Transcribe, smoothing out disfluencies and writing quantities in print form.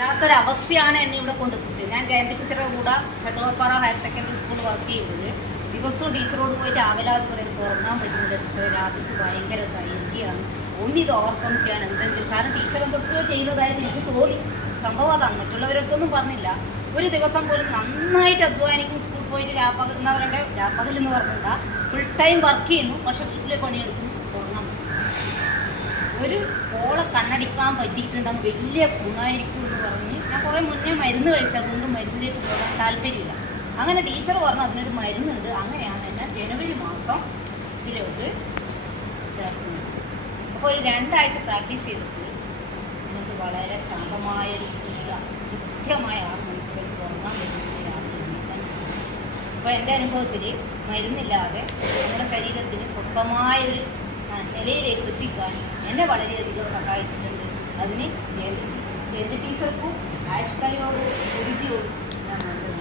വല്ലാത്തൊരവസ്ഥയാണ് എന്നെ ഇവിടെ കൊണ്ടെത്തിച്ചത്. ഞാൻ ഗാന്ധി ടീച്ചറുടെ കൂടെ ചട്ടുവപ്പാറ ഹയർ സെക്കൻഡറി സ്കൂളിൽ വർക്ക് ചെയ്യുമ്പോൾ ദിവസവും ടീച്ചറോട് പോയിട്ട് ആവലാതെ പറയുന്നത് ഉറങ്ങാൻ പറ്റുന്നില്ല ടീച്ചർ, രാത്രിക്ക് ഭയങ്കര ദൈർഘ്യമാണ്, ഒന്നിത് ഓവർകം ചെയ്യാൻ എന്തെങ്കിലും. കാരണം ടീച്ചർ എന്തൊക്കെയോ ചെയ്യുന്നതായിട്ട് എനിക്ക് തോന്നി. സംഭവം അതാണ്, മറ്റുള്ളവരടുത്തൊന്നും പറഞ്ഞില്ല. ഒരു ദിവസം പോലും നന്നായിട്ട് അധ്വാനിക്കും, സ്കൂളിൽ പോയിട്ട് രാപ്പകൽ എന്നവരുടെ രാപ്പകലെന്ന് പറഞ്ഞില്ല, ഫുൾ ടൈം വർക്ക് ചെയ്യുന്നു. പക്ഷെ വീട്ടിലെ പണിയെടുക്കും, ഉറങ്ങാൻ പറ്റും. ഒരു ഓളെ കണ്ണടിക്കാൻ പറ്റിയിട്ടുണ്ടെന്ന് വലിയ ഗുണമായിരിക്കും എന്ന് പറഞ്ഞ് ഞാൻ കുറേ മുന്നേ മരുന്ന് കഴിച്ചാൽ വീണ്ടും മരുന്നിലേക്ക് പോകാൻ താല്പര്യമില്ല. അങ്ങനെ ടീച്ചർ പറഞ്ഞു അതിനൊരു മരുന്നുണ്ട്. അങ്ങനെയാണ് എന്നെ ജനുവരി മാസം ഇതിലോട്ട് ചേർക്കുന്നത്. അപ്പോൾ ഒരു 2 ആഴ്ച പ്രാക്ടീസ് ചെയ്തിട്ട് നമുക്ക് വളരെ ശാന്തമായൊരു കൃത്യമായ 6 മണിക്കൂറിൽ ഉറങ്ങാൻ പറ്റുന്നത് രാത്രി. അപ്പോൾ എൻ്റെ അനുഭവത്തിൽ മരുന്നില്ലാതെ നമ്മുടെ ശരീരത്തിന് സ്വസ്ഥമായൊരു നിലയിലേക്ക് എത്തിക്കാൻ എന്നെ വളരെയധികം സഹായിച്ചിട്ടുണ്ട്. അതിന് ജയന്തി ടീച്ചർക്കും ആഷ്കലിയോടും ഗുരുജിയോടും ഞാൻ നന്ദി.